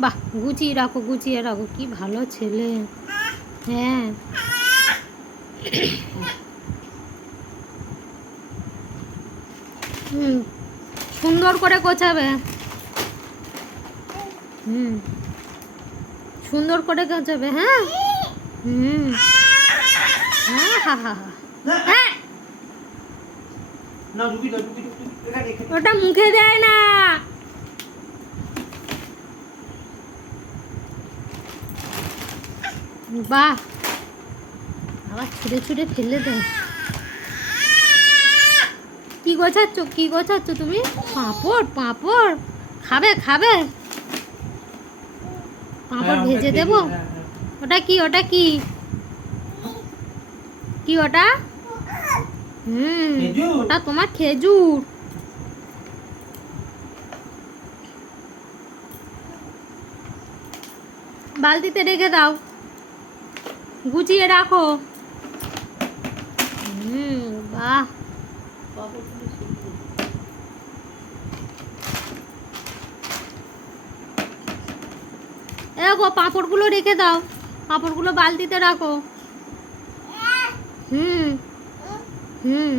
বাহ গুছিয়ে রাখো গুছিয়ে রাখো কি ভালো ছেলে। হ্যাঁ। হুম সুন্দর করে গোছাবে। হুম সুন্দর করে গোছাবে হ্যাঁ। হুম। হ্যাঁ হা হা হ্যাঁ। ওটা মুখে দেয় না। বাহ। আবার ছুঁড়ে ছুঁড়ে ফেলে দেয় কি গোছাচ্ছ? কি গোছাচ্ছ তুমি? পাঁপড় পাঁপড়। খাবে খাবে। পাঁপড় হ্যাঁ, ভেজে দেব? হ্যাঁ, হ্যাঁ। ওটা কি ওটা কি? কি ওটা? হুম ওটা তোমার খেজুর। বালতিতে রেখে দাও। গুছিয়ে রাখো। হুম বাহ। এ পাঁপড়গুলো রেখে দাও। পাঁপড়গুলো বালতিতে রাখো। হুম হুম।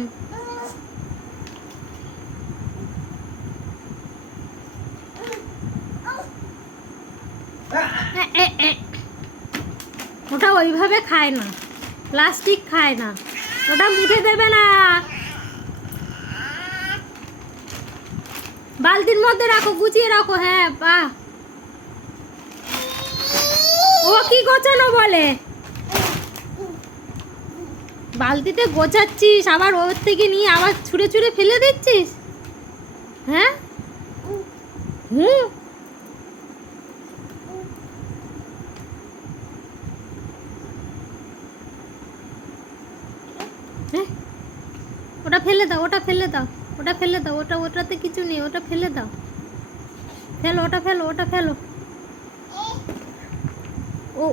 এ। ওটা ওইভাবে খায় না। প্লাস্টিক খায় না। ওটা মুখে দেবে না। বালতির মধ্যে রাখো, গুছিয়ে রাখো হ্যাঁ বাহ। ও কি গোছানো বলে? বালতিতে গোছাচ্ছিস, আবার ওর থেকে নিয়ে আবার ছুঁড়ে ছুঁড়ে ফেলে দিচ্ছিস? হ্যাঁ? হুম? ওটা ফেলে দাও ওটা ফেলে দাও ওটা ফেলে দাও ওটা ওটাতে কিছু নেই ওটা ফেলে দাও। ফেলো ওটা ফেলো ওটা ফেলো। ও।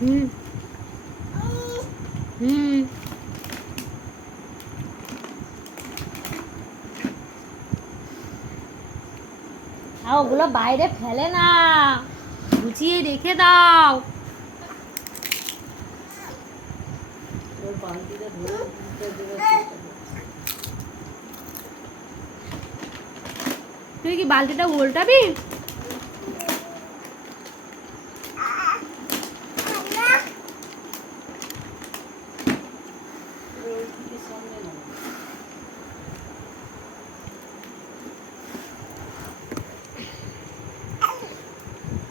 হুম। হুম আর ওগুলো বাইরে ফেলে না। গুছিয়ে রেখে দাও। তুই কি বালতিটা উল্টাবি?